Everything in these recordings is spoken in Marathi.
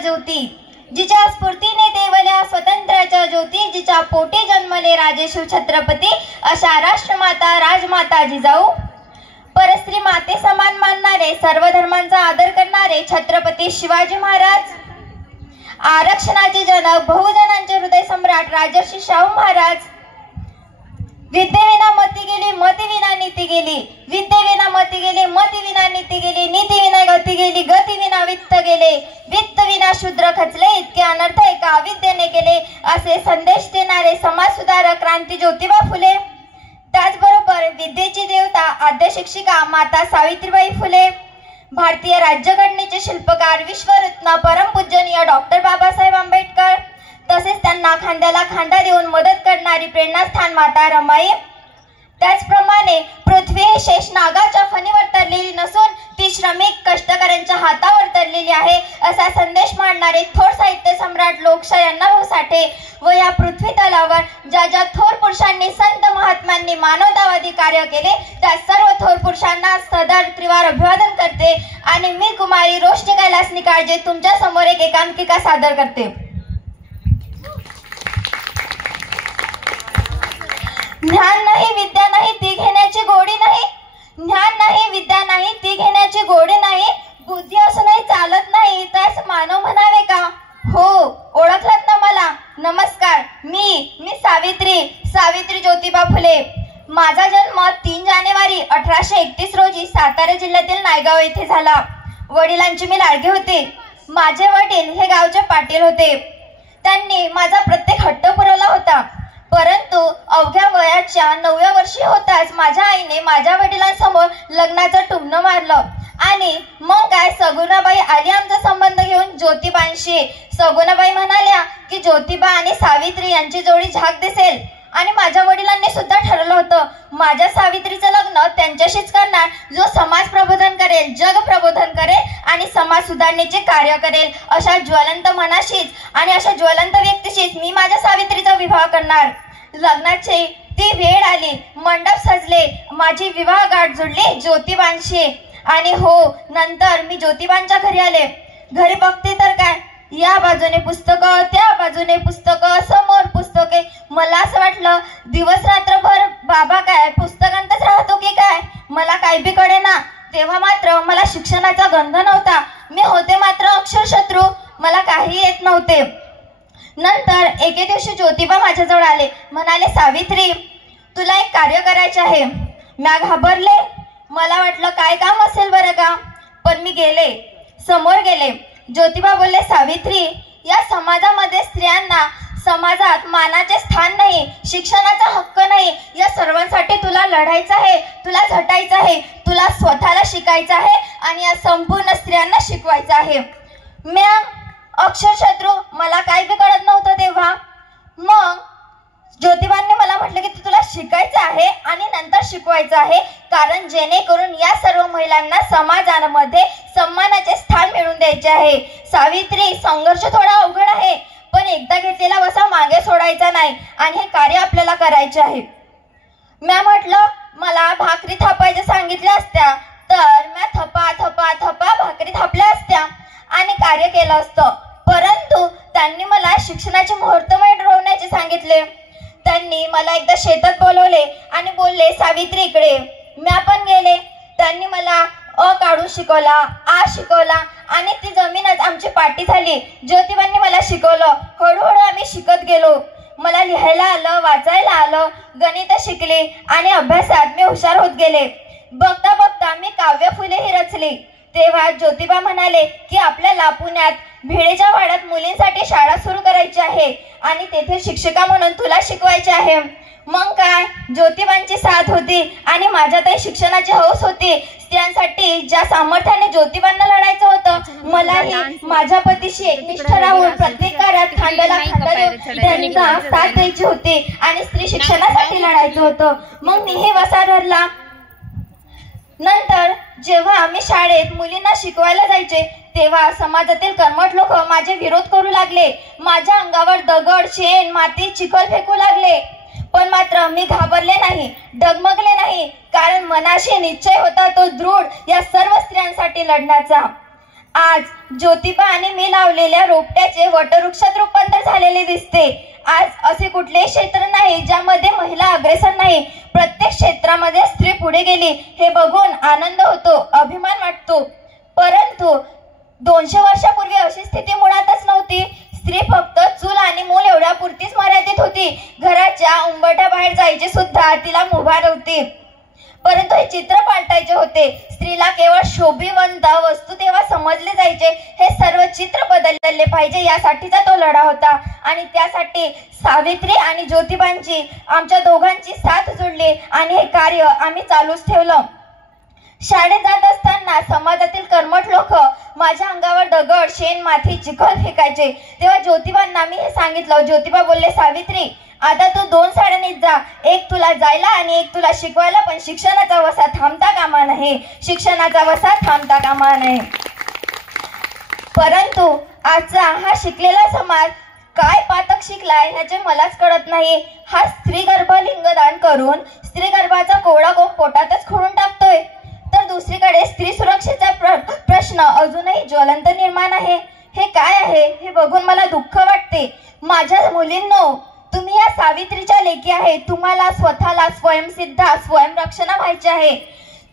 ज्योती, जिच्या स्फूर्तीने देवल्या स्वतंत्राच्या ज्योती, जिच्या पोटी जन्मले राजे शिवछत्रपती अशा राष्ट्रमाता राजमाता जिजाऊ, परस्त्री माते समान मानणारे, सर्व धर्मांचा आदर करणारे छत्रपती शिवाजी महाराज, आरक्षणाचे जनक, बहुजनांचे हृदय सम्राट राजर्षी शाहू महाराज, विद्येविना मती गेली, मतीविना नीती गेली, विद्येविना मती गेली, मतीविना नीती गेली, नीतीविना गती गेली, गतीविना वित्त गेले, वित्तविना शूद्र खचले, इतके अनर्थ एका अविद्येने केले, असे संदेश देणारे समाज सुधारक क्रांती ज्योतिबा फुले. त्याचबरोबर विद्येची देवता आद्य शिक्षिका माता सावित्रीबाई फुले, भारतीय राज्यघटनेचे शिल्पकार विश्वरत्न परमपूजनीय डॉक्टर बाबासाहेब आंबेडकर, तसेच त्यांना खांद्याला खांदा देऊन मदत करणारी प्रेरणास्थान माता रमाई. त्याचप्रमाणे पृथ्वी हे शेष नागाच्या फणीवर तरलेली नसून ती श्रमिक कष्टकऱ्यांच्या हातावर तरलेली आहे, असा संदेश मांडणारे थोर साहित्य सम्राट लोकशाही अण्णाभाऊ साठे व या पृथ्वी तलावर ज्या ज्या थोर पुरुषांनी, संत महात्म्यांनी मानवतावादी कार्य केले, त्या सर्व थोर पुरुषांना सदर त्रिवार अभिवादन करते आणि मी कुमारी रोशनी कैलास निकाळजे तुमच्या समोर एक एकांकिका सादर करते. ज्ञान नाही विद्या नाही ती घेण्याची गोडी नाही, ज्ञान नाही विद्या नाही ती घेण्याची गोडी नाही, बुद्धी असूनही चालत नाही त्यास मानव म्हणावे का. हो, ओळखलात ना मला. नमस्कार, मी सावित्री ज्योतिबा फुले. माझा जन्म 3 जानेवारी 1831 रोजी सातारा जिल्ह्यातील नायगाव येथे झाला. वडिलांची मी लाडकी होते. माझे वडील हे गावचे पाटील होते. त्यांनी माझा प्रत्येक हट्ट पुरवला होता. परंतु अवघ्या वयाच्या 9व्या वर्षी होताच माझ्या आईने माझ्या वडिलांसमोर लग्नाचं टुमणं मारलं आणि मग काय सगुणाबाई आली आमचा संबंध घेऊन ज्योतिबांशी. सगुणाबाई म्हणाल्या की ज्योतिबा आणि सावित्री यांची जोडी झाक दिसेल आणि माझ्या वडिलांनी सुद्धा ठरवलं होतं माझ्या सावित्रीचं लग्न त्यांच्याशीच करणार जो समाज प्रबोधन करेल, जग प्रबोधन करेल आणि समाज सुधारणेचे कार्य करेल. अशा ज्वलंत मनाशीच आणि अशा ज्वलंत व्यक्तीशीच मी माझ्या सावित्रीचा विवाह करणार. लग्नाची ती वेळ आली, मंडप सजले, माझी विवाह गाठ जुळली ज्योतिबांशी आणि हो, नंतर मी ज्योतिबांच्या घरी आले. घरी बघते तर काय, या बाजूने पुस्तकं, त्या बाजूने पुस्तकं, समोर पुस्तके. मला असं वाटलं दिवस रात्रभर बाबा काय पुस्तकांतच राहतो की काय, मला काय बी कळेना. तेव्हा मात्र मला शिक्षणाचा गंध नव्हता. मी होते मात्र अक्षरशत्रू, मला काही येत नव्हते. नंतर एके दिवशी ज्योतिबा माझ्याजवळ आले, म्हणाले सावित्री तुला एक कार्य करायचे आहे. मी घाबरले. मला वाटलं काय काम असेल बरं का, पण मी गेले, समोर गेले. ज्योतिबा बोलले सावित्री या समाजामध्ये स्त्रियांना समाजात मानाचे स्थान नाही, शिक्षणाचा हक्क नाही. या सर्वांसाठी तुला लढायचं आहे, तुला झटायचं आहे, तुला स्वतःला शिकायचं आहे आणि या संपूर्ण स्त्रियांना शिकवायचं आहे. मी अक्षरशत्रू, मला काही बी कळत नव्हतं तेव्हा. मग ज्योतिबांनी मला म्हटलं की तुला शिकायचं आहे आणि नंतर शिकवायचं आहे, कारण जेणेकरून या सर्व महिलांना समाजामध्ये सन्मानाचे स्थान मिळवून द्यायचे आहे. सावित्री संघर्ष थोडा अवघड आहे, पण एकदा घेतलेला वसा मागे सोडायचा नाही आणि हे कार्य आपल्याला करायचे आहे. मी म्हटलं मला भाकरी थापायच्या सांगितल्या असत्या तर मी थपा थपा थपा भाकरी थापल्या असत्या आणि कार्य केलं असतं. परंतु त्यांनी मला शिक्षणाचे मुहूर्तमेढ रोवण्याचे सांगितले. त्यांनी मला एकदा शेतात बोलवले आणि बोलले सावित्री इकडे. मी पण गेले. त्यांनी मला अ काढून शिकवला, आ शिकवला आणि ती जमीनच आमची पाटी झाली. ज्योतिबांनी मला शिकवलं. हळूहळू आम्ही शिकत गेलो. मला लिहायला आलं, वाचायला आलं, गणित शिकले आणि अभ्यासात मी हुशार होत गेले. बघता बघता मी काव्य फुलेही रचली. तेव्हा ज्योतिबा म्हणाले की आपल्याला पुण्यात भिडेच्या वाड्यात मुलींसाठी शाळा सुरू करायची आहे आणि तेथे शिक्षिका म्हणून तुला शिकवायचे आहे. मग काय, ज्योतिबांची साथ होती आणि माझ्यातही शिक्षणाची हौस होती. स्त्रियांसाठी ज्या सामर्थ्याने ज्योतिबांना लढायचं होतं, मलाही माझ्या पतीशी एकनिष्ठ राहून प्रत्येक कार्यात खांद्याला खांदा देऊन त्यांना साथ द्यायची होती आणि स्त्री शिक्षणासाठी लढायचं होतं. मग मी हे वसा धरला. नंतर जेव्हा आम्ही शाळेत मुलींना शिकवायला जायचे तेव्हा समाजातील कर्मठ लोक माझे विरोध करू लागले. माझ्या अंगावर दगड, शेण, माती, चिखल फेकू लागले. पण मात्र मी घाबरले नाही, डगमगले नाही, कारण मनाशी निश्चय होता तो दृढ या सर्व स्त्रियांसाठी लढण्याचा. आज ज्योतिबा आणि मी लावलेल्या रोपट्याचे वटवृक्षात रूपांतर झालेले दिसते। आज असे कुठलेही क्षेत्र नाही ज्यामध्ये महिला अग्रेसर नाही। प्रत्येक क्षेत्रामध्ये स्त्री पुढे गेली हे बघून आनंद होतो, अभिमान वाटतो। परंतु 200 वर्षापूर्वी अशी स्थिती मुळातच नव्हती। स्त्री फक्त चूल आणि मूल एवढ्या पुरतीच मर्यादित होती। घराच्या उंबरठ्याबाहेर जायची सुद्धा तिला मुभा नव्हती। परंतु हे चित्र पालटायचे होते। स्त्रीला केवळ शोभिवंत वस्तू तेव्हा समजले जायचे। हे सर्व चित्र बदलले पाहिजे यासाठीचा तो लढा होता आणि त्यासाठी सावित्री आणि ज्योतिबांची आमच्या दोघांची साथ जोडली आणि हे कार्य आम्ही चालूच ठेवलं। शाळेत जात असताना समाजातील कर्मठ लोक माझ्या अंगावर दगड, शेण, माती, चिखल फेकायचे। तेव्हा ज्योतिबांना मी हे सांगितलं। ज्योतिबा बोलले, सावित्री आता तू 2 साड्या नेत जा, एक तुला जायला आणि एक तुला शिकवायला, पण शिक्षणाचा वसा थांबता कामा नये, शिक्षणाचा वसा थांबता कामा नये। परंतु आजचा हा शिकलेला समाज काय पातक शिकलाय ह्याचे मलाच कळत नाही। हा स्त्री गर्भ लिंगदान करून स्त्री गर्भाचा कोवळा कोप पोटातच खोडून टाकतोय, तर दुसरीकडे स्त्री सुरक्षेचा प्रश्न अजूनही ज्वलंत निर्माण आहे। हे काय आहे हे बघून मला दुःख वाटते। माझ्या मुलींनो, तुम्ही या सावित्रीच्या लेकी आहे। तुम्हाला स्वतःला स्वयंसिद्धा, स्वयंरक्षणा व्हायची आहे।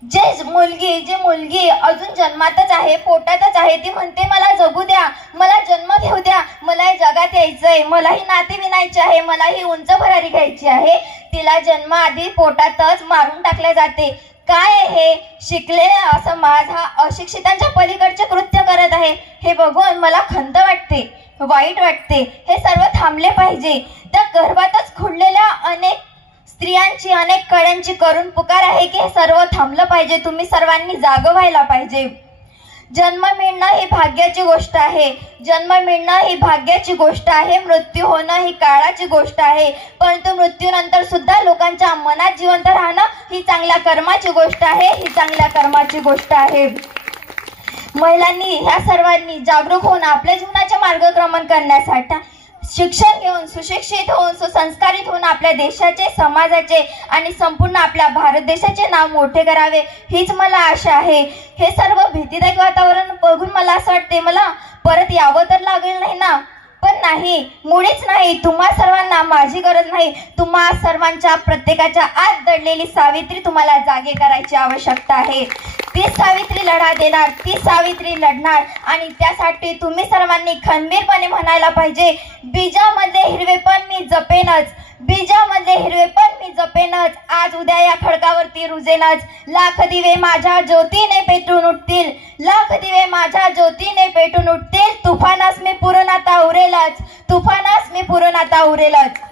जी मुलगी अजून जन्मातच आहे, पोटातच आहे, ती म्हणते मला जगू द्या, मला जन्म घेऊ द्या, मला जगात यायचंय, मलाही नाती विणायची आहे, मलाही उंच भरारी घ्यायची आहे, तिला जन्म आधी पोटातच मारून टाकले जाते। काय हे शिकलेला समाज हा अशिक्षितांच्या पलीकडचे कृत्य करत आहे हे बघून मला खंत वाटते, वाईट वाटते। हे सर्व थांबले पाहिजे। त्या गर्भातच खुडलेल्या अनेक स्त्रियांची, अनेक कड्यांची करून पुकार आहे की हे सर्व थांबलं पाहिजे। तुम्ही सर्वांनी जागं व्हायला पाहिजे। जन्म मिळणं ही भाग्याची गोष्ट आहे, जन्म मिळणं ही भाग्याची गोष्ट आहे, मृत्यू होणं ही काळाची गोष्ट आहे। परंतु मृत्यूनंतर सुद्धा लोकांच्या मनात जिवंत राहणं ही चांगल्या कर्माची गोष्ट आहे, ही चांगल्या कर्माची गोष्ट आहे। महिलांनी, ह्या सर्वांनी जागरूक होऊन आपल्या जीवनाचे मार्गक्रमण करण्यासाठी शिक्षण घेऊन, सुशिक्षित होऊन, सुसंस्कारित होऊन आपल्या देशाचे, समाजाचे आणि संपूर्ण आपल्या भारत देशाचे नाव मोठे करावे हीच मला आशा आहे। हे सर्व भीतीदायक वातावरण बघून मला असं वाटते मला परत यावं तर लागेल नाही ना, पण नाही, मुळीच नाही। तुम्हा सर्वांना माझी गरज नाही। तुम्हा सर्वांच्या प्रत्येकाच्या आत दडलेली सावित्री तुम्हाला जागे करायची आवश्यकता आहे। ती सावित्री लढा देणार, ती सावित्री लढणार आणि त्यासाठी तुम्ही सर्वांनी खंबीरपणे म्हणायला पाहिजे, बीजामध्ये हिरवेपण मी जपेनच, बीजामध्ये हिरवेपण मी जपेनच, आज उद्या या खडकावरती रुजेनच, लाख दिवे माझ्या ज्योतीने पेटून उठतील, लाख दिवे माझ्या ज्योतीने पेटून उठतील, तुफानास मी पुरून आता उरेलच, तुफानास मी पुरून आता उरेलच।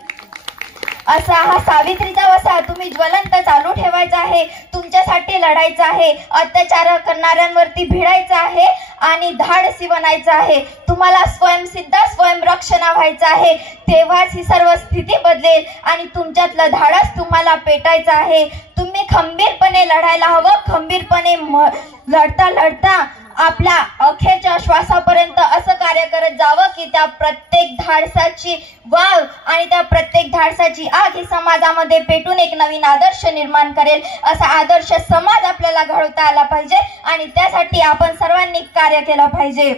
असा हा सावित्रीचा वसा तुम्ही ज्वलंत चालू ठेवायचा आहे। तुमच्यासाठी लढायचं आहे, अत्याचार करणाऱ्यांवरती भिडायचं आहे आणि धाडसी बनायचं आहे। तुम्हाला स्वयंसिद्धा, स्वयंरक्षणा व्हायचं आहे, तेव्हाच ही सर्व स्थिती बदलेल आणि तुमच्यातलं धाडस तुम्हाला पेटायचं आहे। तुम्ही खंबीरपणे लढायला हवं, खंबीरपणे लढता लढता आपल्या अखेरच्या श्वासापर्यंत असं कार्य करत जावं की त्या प्रत्येक धाडसाची वाव आणि त्या प्रत्येक धाडसाची आग ही समाजामध्ये पेटून एक नवीन आदर्श निर्माण करेल। असा आदर्श समाज आपल्याला घडवता आला पाहिजे आणि त्यासाठी आपण सर्वांनी कार्य केलं पाहिजे।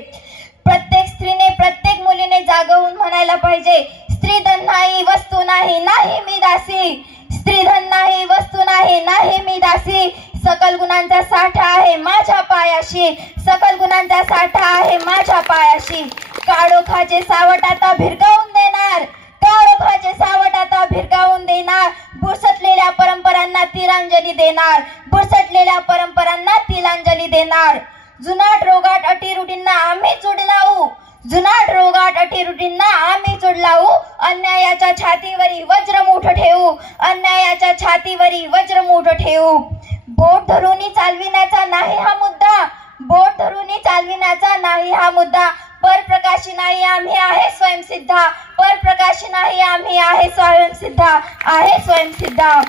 प्रत्येक स्त्रीने, प्रत्येक मुलीने जाग होऊन म्हणायला पाहिजे, स्त्रीधन नाही, वस्तू नाही, नाही मी दासी, स्त्रीधन नाही, वस्तू नाही, नाही मी दासी, सकल गुणांचा साठा आहे माझ्या पायाशी, सकल गुणांचा साठा आहे माझ्या पायाशी, काळोखाचे सावट आता भिरकावून देणार, काळोखाचे सावट आता भिरकावून देणार, बुरसटलेल्या परंपरांना तिलांजली देणार, बुरसटलेल्या परंपरांना तिलांजली देणार। जुनाट रोगाट अटी रुढींना आम्ही चूड लावू, जुनाट रोगाट अटी रुढींना आम्ही चूड लावू, अन्यायाच्या छातीवरी वज्रमुठ ठेवू, अन्यायाच्या छातीवरी वज्रमुठ ठेवू। बोट धरूनी चालविण्याचा नाही हा मुद्दा, बोट धरूनी चालविण्याचा नाही हा मुद्दा, परप्रकाशी नाही आम्ही आहे स्वयंसिद्धा, परप्रकाशी नाही आम्ही आहे स्वयंसिद्धा, आहे स्वयंसिद्धा।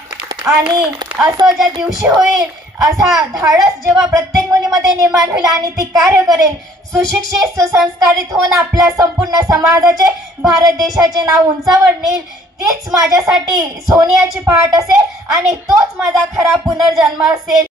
आणि असं ज्या दिवशी होईल असा धाडस जेव्हा प्रत्येक मुलीमध्ये निर्माण होईल आणि ती कार्य करेल, सुशिक्षित, सुसंस्कारित होऊन आपल्या संपूर्ण समाजाचे, भारत देशाचे नाव उंचावर नेईल, तीच माझ्यासाठी सोन्याची पहाट असेल आणि तोच माझा खरा पुनर्जन्म असेल।